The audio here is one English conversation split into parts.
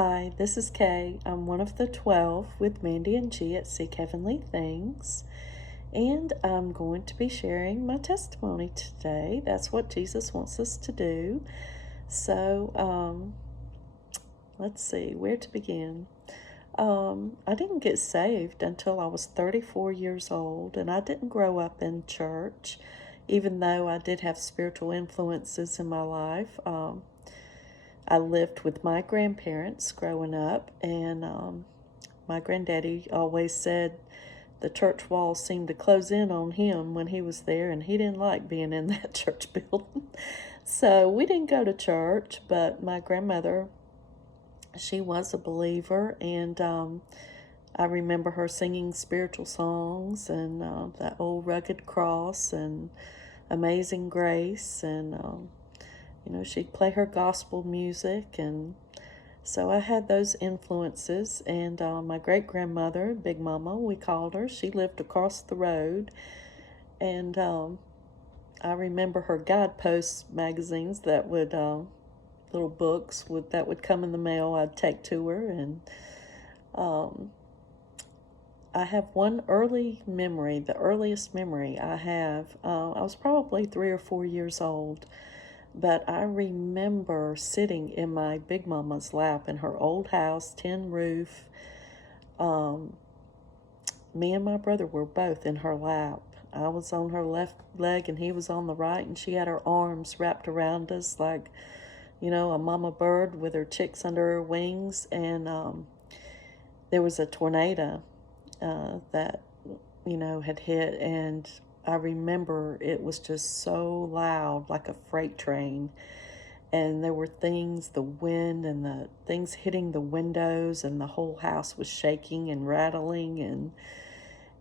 Hi, this is Kay. I'm one of the 12 with Mandi and G at Seek Heavenly Things, and I'm going to be sharing my testimony today. That's what Jesus wants us to do. So, let's see where to begin. I didn't get saved until I was 34 years old, and I didn't grow up in church, even though I did have spiritual influences in my life. I lived with my grandparents growing up, and my granddaddy always said the church walls seemed to close in on him when he was there, and he didn't like being in that church building. So we didn't go to church, but my grandmother, she was a believer, and I remember her singing spiritual songs and that old rugged cross and Amazing Grace, and she'd play her gospel music, and so I had those influences. And my great-grandmother, Big Mama, we called her, she lived across the road, and I remember her guidepost magazines that would, little books that would come in the mail, I'd take to her, and I have one early memory, the earliest memory I have. I was probably 3 or 4 years old, but I remember sitting in my Big Mama's lap in her old house, tin roof. Me and my brother were both in her lap. I was on her left leg and he was on the right, and she had her arms wrapped around us like, a mama bird with her chicks under her wings. And there was a tornado that, had hit, and I remember it was just so loud, like a freight train. And there were things, the wind and the things hitting the windows, and the whole house was shaking and rattling.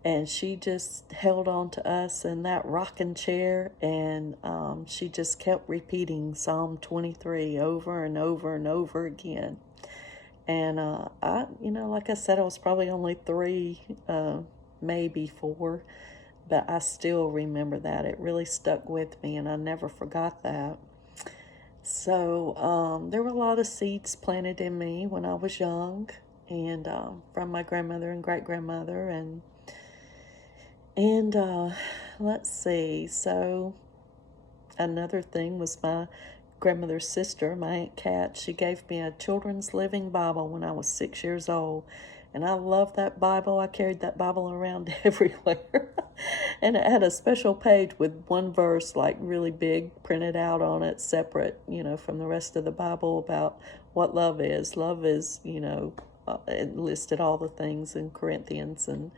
And she just held on to us in that rocking chair, and she just kept repeating Psalm 23 over and over and over again. And like I said, I was probably only 3, maybe 4, but I still remember that. It really stuck with me, and I never forgot that. So there were a lot of seeds planted in me when I was young, and from my grandmother and great-grandmother, and let's see. So another thing was my grandmother's sister, my Aunt Kat. She gave me a Children's Living Bible when I was 6 years old. And I loved that Bible. I carried that Bible around everywhere. And it had a special page with one verse, like really big, printed out on it, separate, from the rest of the Bible, about what love is. Love is, it listed all the things in Corinthians. And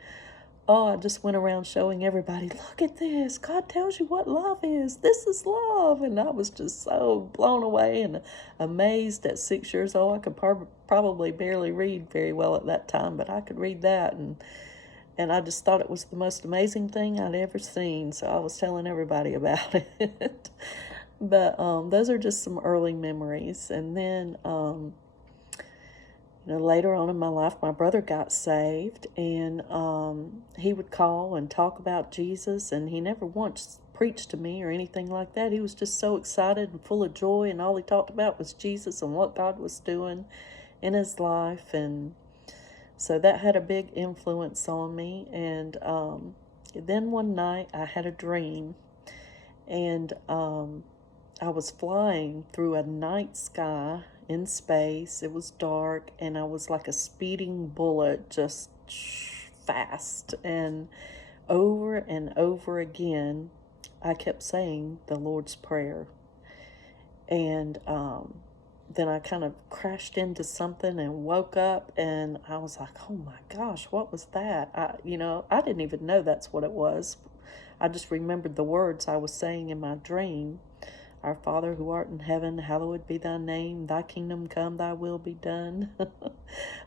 I just went around showing everybody, look at this. God tells you what love is. This is love. And I was just so blown away and amazed at 6 years old. I could probably barely read very well at that time, but I could read that. And I just thought it was the most amazing thing I'd ever seen. So I was telling everybody about it. But those are just some early memories. And then later on in my life, my brother got saved, and he would call and talk about Jesus, and he never once preached to me or anything like that. He was just so excited and full of joy, and all he talked about was Jesus and what God was doing in his life. And so that had a big influence on me. And then one night I had a dream, and I was flying through a night sky in space. It was dark, and I was like a speeding bullet, just fast. And over again, I kept saying the Lord's Prayer. And then I kind of crashed into something and woke up, and I was like, oh my gosh, what was that? I didn't even know that's what it was. I just remembered the words I was saying in my dream. Our Father who art in heaven, hallowed be thy name. Thy kingdom come, thy will be done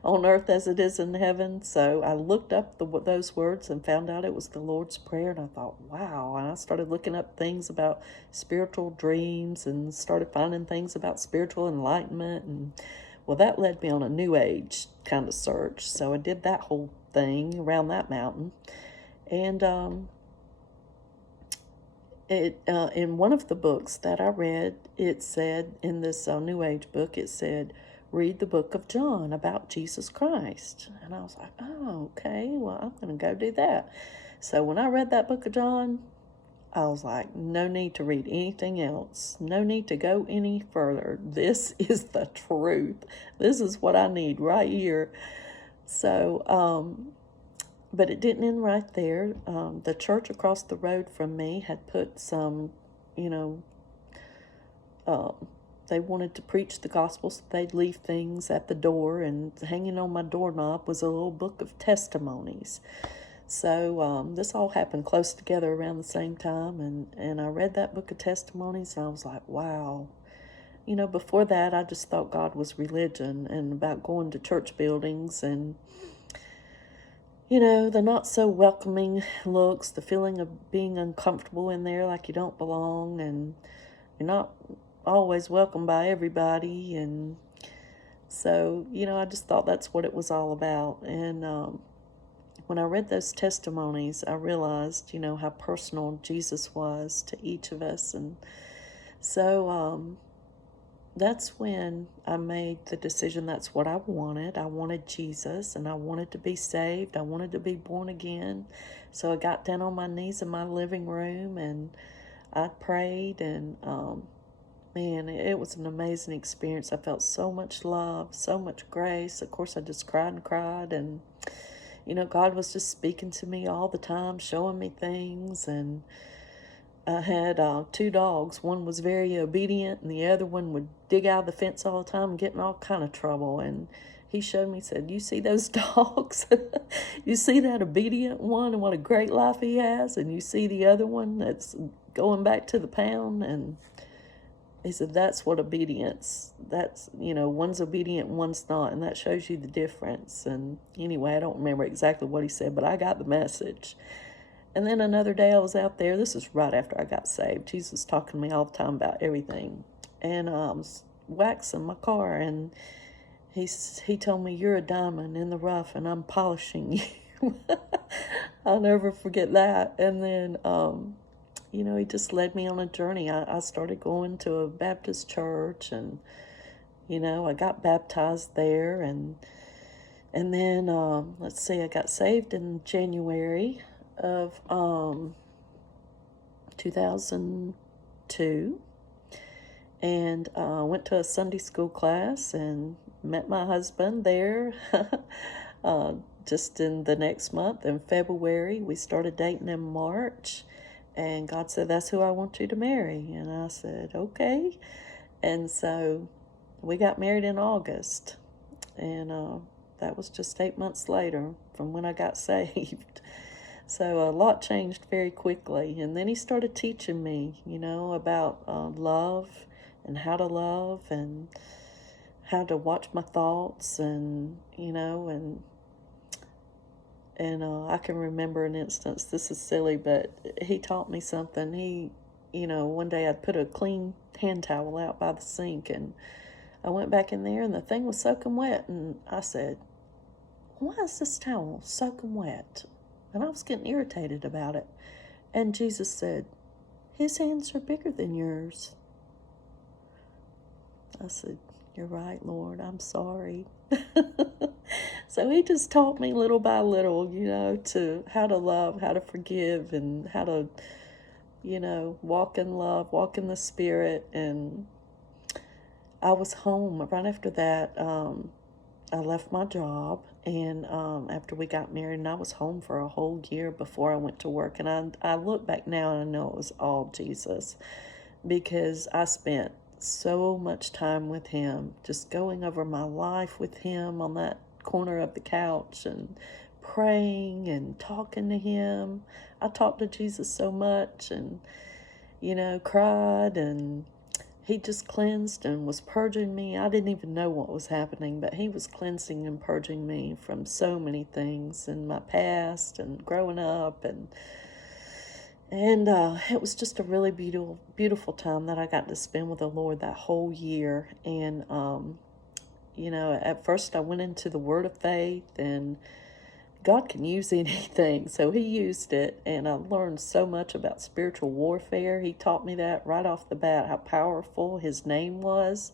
on earth as it is in heaven. So I looked up those words and found out it was the Lord's Prayer. And I thought, wow. And I started looking up things about spiritual dreams and started finding things about spiritual enlightenment. And well, that led me on a New Age kind of search. So I did that whole thing around that mountain. And in one of the books that I read, it said, in this New Age book, it said, read the book of John about Jesus Christ. And I was like, oh, okay, well, I'm going to go do that. So when I read that book of John, I was like, no need to read anything else. No need to go any further. This is the truth. This is what I need right here. So, but it didn't end right there. The church across the road from me had put some, they wanted to preach the gospel, so they'd leave things at the door, and hanging on my doorknob was a little book of testimonies. So this all happened close together around the same time, and I read that book of testimonies, and I was like, wow. Before that, I just thought God was religion and about going to church buildings and, the not so welcoming looks, the feeling of being uncomfortable in there like you don't belong, and you're not always welcomed by everybody. And so, I just thought that's what it was all about. And when I read those testimonies, I realized, how personal Jesus was to each of us. And so that's when I made the decision. That's what I wanted. I wanted Jesus, and I wanted to be saved. I wanted to be born again. So I got down on my knees in my living room, and I prayed, and man, it was an amazing experience. I felt so much love, so much grace. Of course, I just cried and cried, and God was just speaking to me all the time, showing me things. And I had 2 dogs. One was very obedient, and the other one would dig out of the fence all the time and get in all kind of trouble. And he showed me, said, you see those dogs? You see that obedient one and what a great life he has? And you see the other one that's going back to the pound? And he said, that's what obedience, that's, one's obedient and one's not, and that shows you the difference. And anyway, I don't remember exactly what he said, but I got the message. And then another day I was out there. This is right after I got saved. Jesus was talking to me all the time about everything. And I was waxing my car, and he told me, you're a diamond in the rough, and I'm polishing you. I'll never forget that. And then, he just led me on a journey. I started going to a Baptist church, and, I got baptized there. And then, I got saved in January of 2002, and went to a Sunday school class and met my husband there. Just in the next month, in February, we started dating in March, and God said, that's who I want you to marry. And I said, okay. And so we got married in August, and that was just 8 months later from when I got saved. So a lot changed very quickly. And then he started teaching me, about love and how to love and how to watch my thoughts, and, and I can remember an instance. This is silly, but he taught me something. He, one day I'd put a clean hand towel out by the sink, and I went back in there, and the thing was soaking wet. And I said, why is this towel soaking wet? And I was getting irritated about it. And Jesus said, his hands are bigger than yours. I said, you're right, Lord, I'm sorry. So he just taught me little by little, to how to love, how to forgive, and how to, walk in love, walk in the Spirit. And I was home right after that. I left my job, and after we got married, and I was home for a whole year before I went to work. And I look back now, and I know it was all Jesus, because I spent so much time with him, just going over my life with him on that corner of the couch and praying and talking to him. I talked to Jesus so much, and, cried, and he just cleansed and was purging me. I didn't even know what was happening, but he was cleansing and purging me from so many things in my past and growing up. And it was just a really beautiful time that I got to spend with the Lord that whole year. And, at first I went into the Word of Faith, and God can use anything, so he used it, and I learned so much about spiritual warfare. He taught me that right off the bat, how powerful his name was,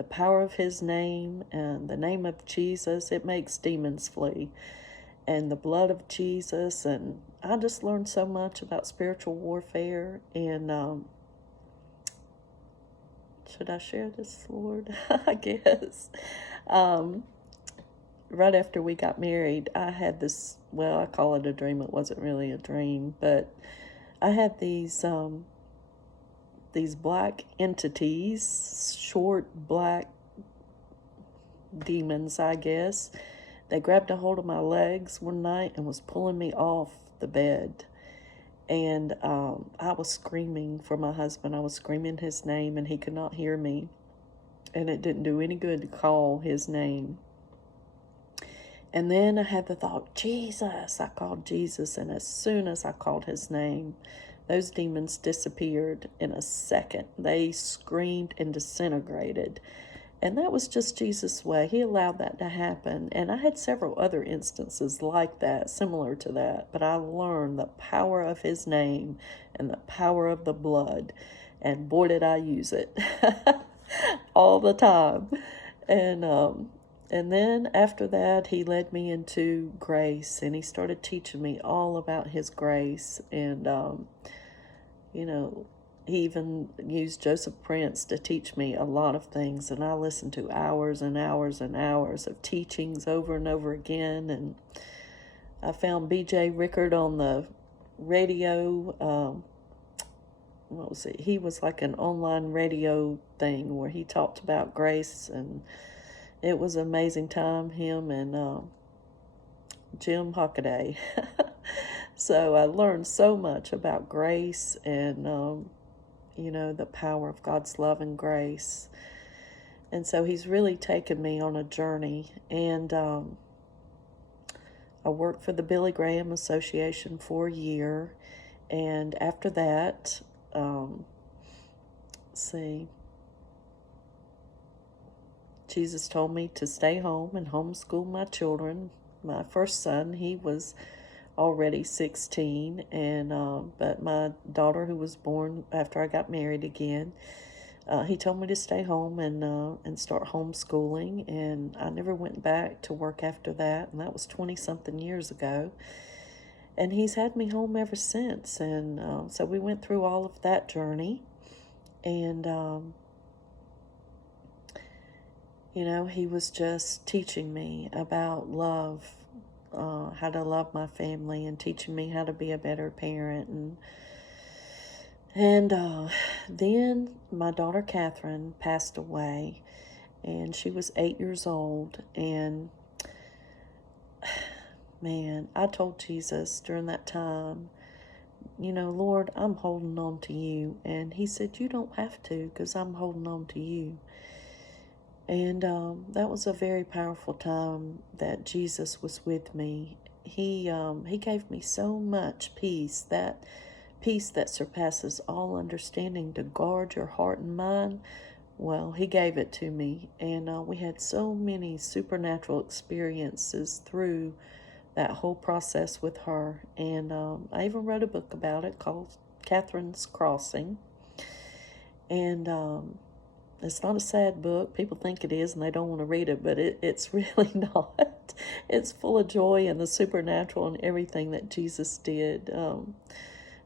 the power of his name and the name of Jesus, it makes demons flee. And the blood of Jesus, and I just learned so much about spiritual warfare. And should I share this, Lord? I guess. Right after we got married, I had this, well, I call it a dream. It wasn't really a dream, but I had these black entities, short black demons, I guess. They grabbed a hold of my legs one night and was pulling me off the bed. And I was screaming for my husband. I was screaming his name, and he could not hear me. And it didn't do any good to call his name. And then I had the thought, Jesus. I called Jesus, and as soon as I called his name, those demons disappeared in a second. They screamed and disintegrated. And that was just Jesus' way. He allowed that to happen. And I had several other instances like that, similar to that. But I learned the power of his name and the power of the blood. And boy, did I use it all the time. And then after that, he led me into grace. And he started teaching me all about his grace. And, you know, he even used Joseph Prince to teach me a lot of things, and I listened to hours and hours and hours of teachings over and over again. And I found B.J. Rickard on the radio. What was it? He was like an online radio thing where he talked about grace, and it was an amazing time, him and Jim Hockaday. So I learned so much about grace and you know, the power of God's love and grace. And so he's really taken me on a journey. And I worked for the Billy Graham Association for a year. And after that, Jesus told me to stay home and homeschool my children. My first son, he was already 16, and but my daughter, who was born after I got married again, he told me to stay home and start homeschooling, and I never went back to work after that, and that was 20-something years ago. And he's had me home ever since, and so we went through all of that journey, and you know, he was just teaching me about love, how to love my family, and teaching me how to be a better parent. And then my daughter Catherine passed away, and she was 8 years old. And man, I told Jesus during that time, you know, Lord, I'm holding on to you. And he said, you don't have to, because I'm holding on to you. And that was a very powerful time that Jesus was with me. He gave me so much peace, that peace that surpasses all understanding, to guard your heart and mind. Well, he gave it to me, and we had so many supernatural experiences through that whole process with her. And I even wrote a book about it called Catherine's Crossing. And it's not a sad book. People think it is, and they don't want to read it, but it's really not. It's full of joy and the supernatural and everything that Jesus did.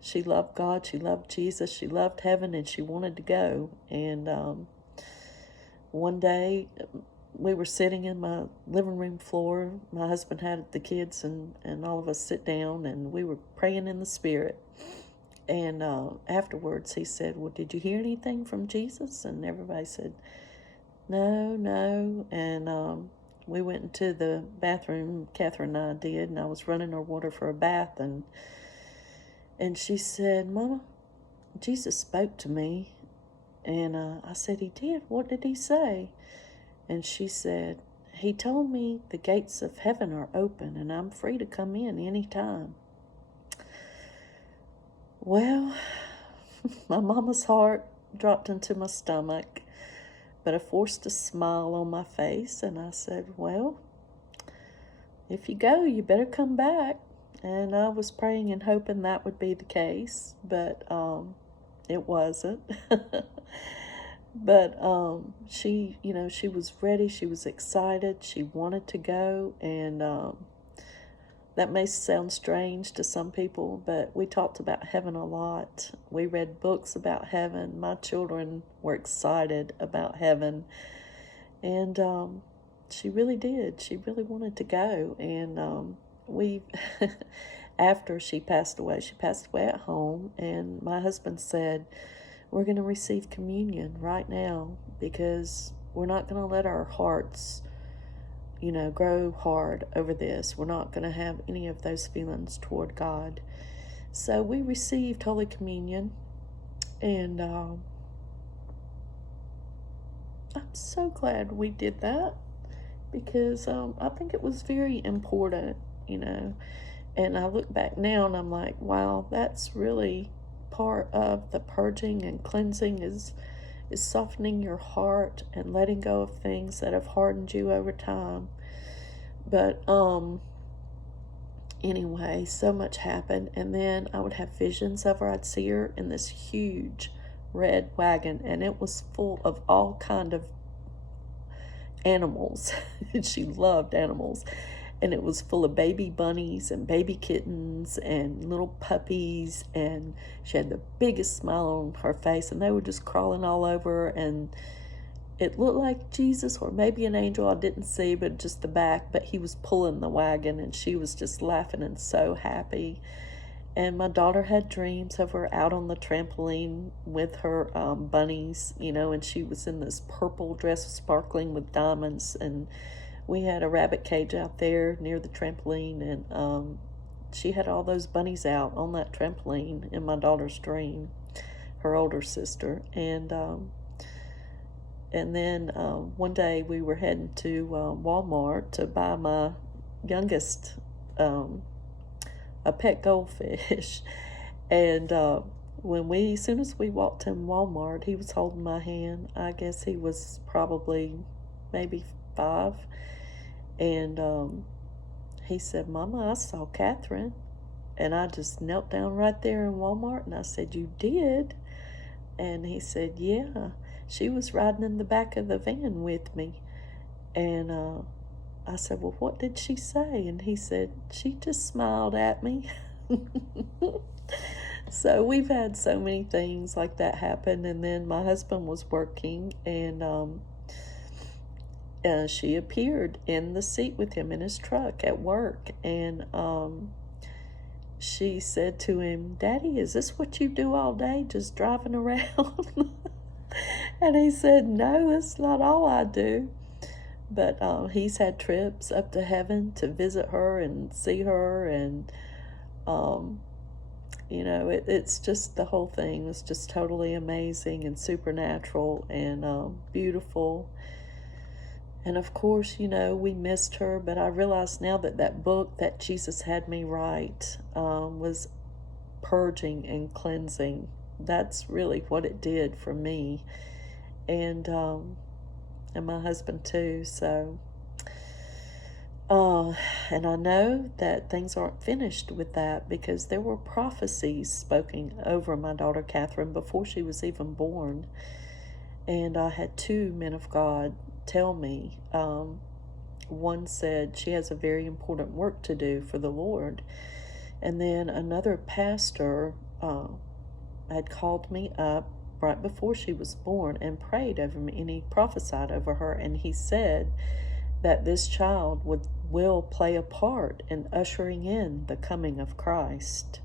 She loved God, she loved Jesus, she loved heaven, and she wanted to go. And one day, we were sitting in my living room floor. My husband had the kids and all of us sit down, and we were praying in the Spirit. And afterwards, he said, well, did you hear anything from Jesus? And everybody said, no. And we went into the bathroom, Catherine and I did, and I was running her water for a bath. And she said, Mama, Jesus spoke to me. And I said, he did? What did he say? And she said, he told me the gates of heaven are open, and I'm free to come in anytime. Well, my mama's heart dropped into my stomach, but I forced a smile on my face, and I said, well, if you go, you better come back. And I was praying and hoping that would be the case, but it wasn't. But she, she was ready. She was excited. She wanted to go. And that may sound strange to some people, but we talked about heaven a lot. We read books about heaven. My children were excited about heaven. And she really did. She really wanted to go. And we, after she passed away at home. And my husband said, we're going to receive communion right now, because we're not going to let our hearts, grow hard over this. We're not going to have any of those feelings toward God. So we received Holy Communion, and I'm so glad we did that, because I think it was very important, and I look back now and I'm like, wow, that's really part of the purging and cleansing, is softening your heart and letting go of things that have hardened you over time. But anyway, so much happened. And then I would have visions of her. I'd see her in this huge red wagon, and it was full of all kind of animals. She loved animals. And it was full of baby bunnies and baby kittens and little puppies, and she had the biggest smile on her face, and they were just crawling all over, and it looked like Jesus or maybe an angel I didn't see, but just the back, but he was pulling the wagon, and she was just laughing and so happy. And my daughter had dreams of her out on the trampoline with her bunnies, and she was in this purple dress sparkling with diamonds, and we had a rabbit cage out there near the trampoline, and she had all those bunnies out on that trampoline in my daughter's dream, her older sister. And then one day we were heading to Walmart to buy my youngest a pet goldfish. And as soon as we walked in Walmart, he was holding my hand. I guess he was probably maybe 5. And he said, Mama, I saw Catherine. And I just knelt down right there in Walmart, and I said, you did? And he said, yeah, she was riding in the back of the van with me. And I said, well, what did she say? And he said, she just smiled at me. So we've had so many things like that happen. And then my husband was working, and she appeared in the seat with him in his truck at work. And she said to him, Daddy, is this what you do all day, just driving around? And he said, no, that's not all I do. But he's had trips up to heaven to visit her and see her. And it's just, the whole thing was just totally amazing and supernatural and beautiful. And of course, we missed her, but I realize now that that book that Jesus had me write was purging and cleansing. That's really what it did for me, and my husband too. So, and I know that things aren't finished with that, because there were prophecies spoken over my daughter Catherine before she was even born. And I had 2 men of God tell me. One said she has a very important work to do for the Lord. And then another pastor had called me up right before she was born and prayed over me, and he prophesied over her, and he said that this child will play a part in ushering in the coming of Christ.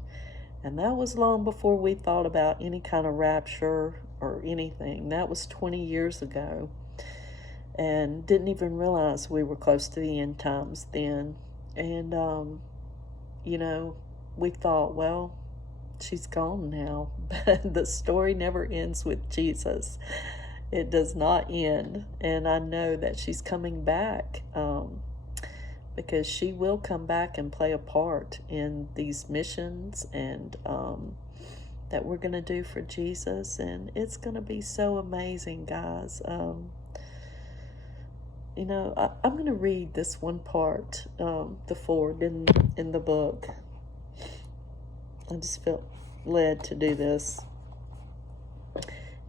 And that was long before we thought about any kind of rapture or anything. That was 20 years ago. And didn't even realize we were close to the end times then. And, we thought, well, she's gone now. But the story never ends with Jesus. It does not end. And I know that she's coming back, because she will come back and play a part in these missions and that we're going to do for Jesus. And it's going to be so amazing, guys. I'm going to read this one part, the forward in the book. I just felt led to do this.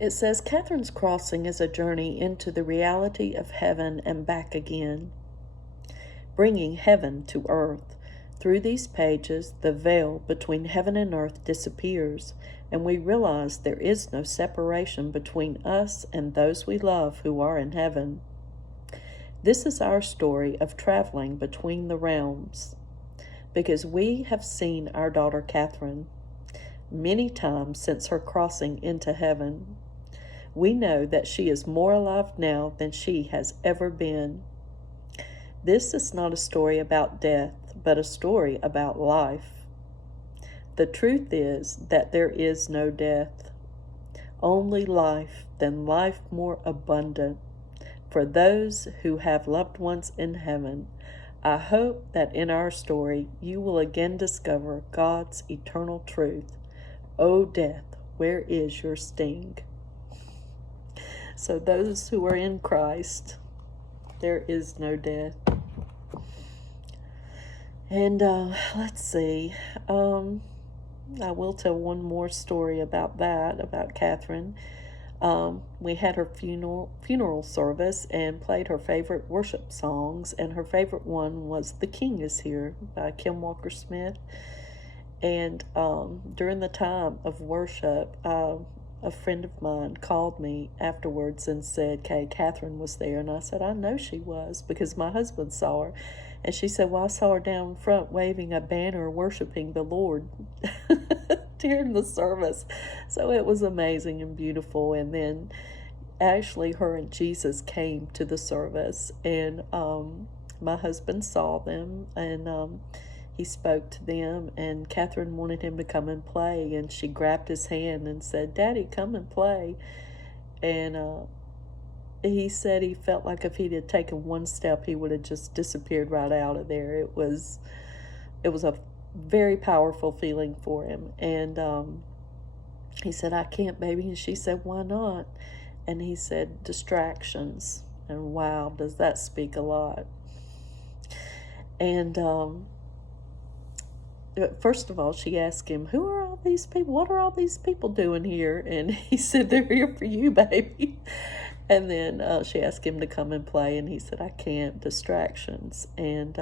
It says, Catherine's crossing is a journey into the reality of heaven and back again, bringing heaven to earth. Through these pages, the veil between heaven and earth disappears, and we realize there is no separation between us and those we love who are in heaven. This is our story of traveling between the realms, because we have seen our daughter Catherine many times since her crossing into heaven. We know that she is more alive now than she has ever been. This is not a story about death, but a story about life. The truth is that there is no death, only life, then life more abundant. For those who have loved ones in heaven, I hope that in our story you will again discover God's eternal truth. O death, where is your sting? So those who are in Christ, there is no death. And let's see. I will tell one more story about that, about Catherine. We had her funeral service and played her favorite worship songs, and her favorite one was "The King Is Here" by Kim Walker-Smith. And during the time of worship, a friend of mine called me afterwards and said, "Kay, Catherine was there." And I said, "I know she was, because my husband saw her." And she said, "Well, I saw her down front waving a banner worshiping the Lord during the service." So it was amazing and beautiful. And then actually her and Jesus came to the service, and my husband saw them, and he spoke to them, and Catherine wanted him to come and play, and she grabbed his hand and said, "Daddy, come and play." And he said he felt like if he had taken one step, he would have just disappeared right out of there. It was a very powerful feeling for him. And he said, "I can't, baby." And she said, "Why not?" And he said, "Distractions." And wow, does that speak a lot. And first of all, she asked him, "Who are all these people? What are all these people doing here?" And he said, "They're here for you, baby." And then she asked him to come and play, and he said, "I can't, distractions." And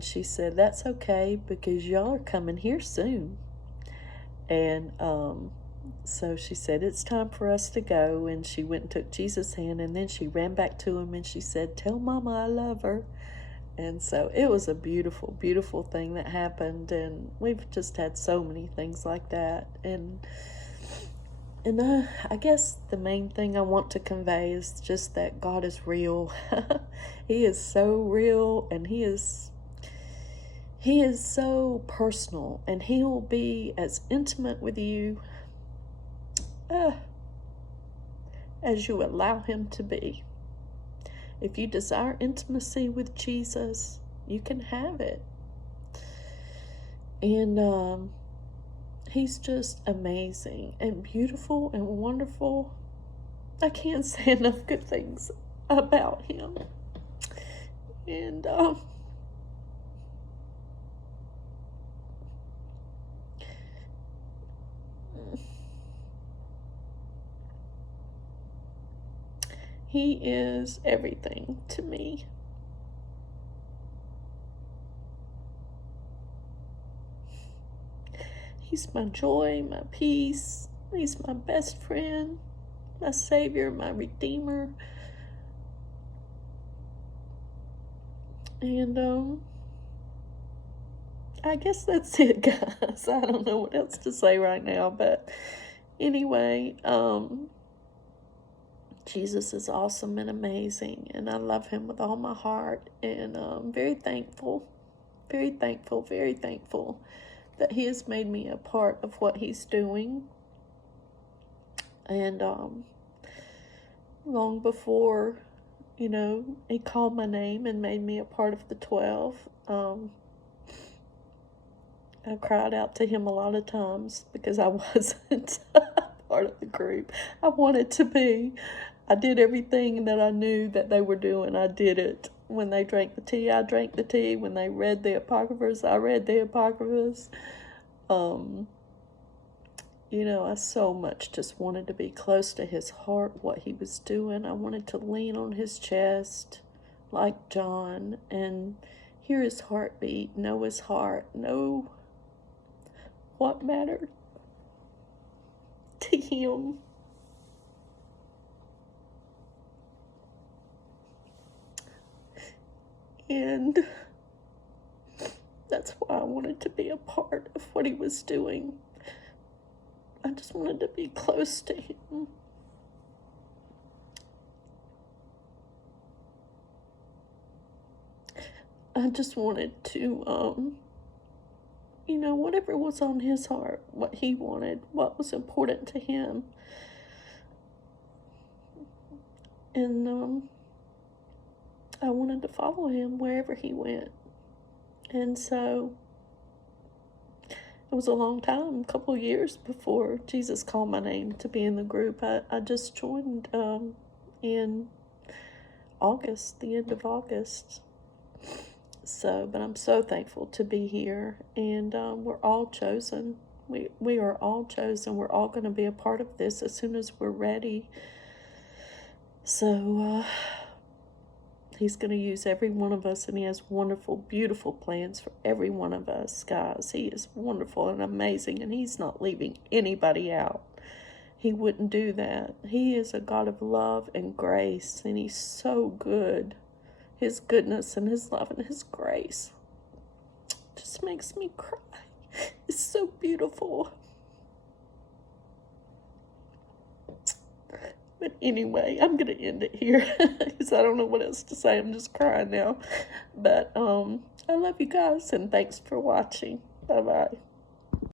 she said, "That's okay, because y'all are coming here soon." And so she said, "It's time for us to go." And she went and took Jesus' hand, and then she ran back to him and she said, "Tell Mama I love her." And so it was a beautiful, beautiful thing that happened. And we've just had so many things like that. And I guess the main thing I want to convey is just that God is real. He is so real, and He is so personal, and He will be as intimate with you as you allow Him to be. If you desire intimacy with Jesus, you can have it. And He's just amazing and beautiful and wonderful. I can't say enough good things about Him. And He is everything to me. He's my joy, my peace. He's my best friend, my Savior, my Redeemer. And I guess that's it, guys. I don't know what else to say right now, but anyway, Jesus is awesome and amazing, and I love Him with all my heart, and I'm very thankful, very thankful, very thankful that He has made me a part of what He's doing. And long before, He called my name and made me a part of the 12, I cried out to Him a lot of times because I wasn't part of the group. I wanted to be. I did everything that I knew that they were doing. I did it. When they drank the tea, I drank the tea. When they read the Apocryphas, I read the Apocryphas. You know, I so much just wanted to be close to his heart, what he was doing. I wanted to lean on his chest like John and hear his heartbeat, know his heart, know what mattered to him. And that's why I wanted to be a part of what he was doing. I just wanted to be close to him. I just wanted to, you know, whatever was on his heart, what he wanted, what was important to him. And, I wanted to follow him wherever he went. And so it was a long time, a couple years before Jesus called my name to be in the group. I just joined in August, the end of August. So, but I'm so thankful to be here, and we're all chosen. We are all chosen. We're all going to be a part of this as soon as we're ready. So, he's going to use every one of us, and he has wonderful, beautiful plans for every one of us, guys. He is wonderful and amazing, and he's not leaving anybody out. He wouldn't do that. He is a God of love and grace, and he's so good. His goodness and his love and his grace just makes me cry. It's so beautiful. But anyway, I'm going to end it here because I don't know what else to say. I'm just crying now. But I love you guys, and thanks for watching. Bye-bye.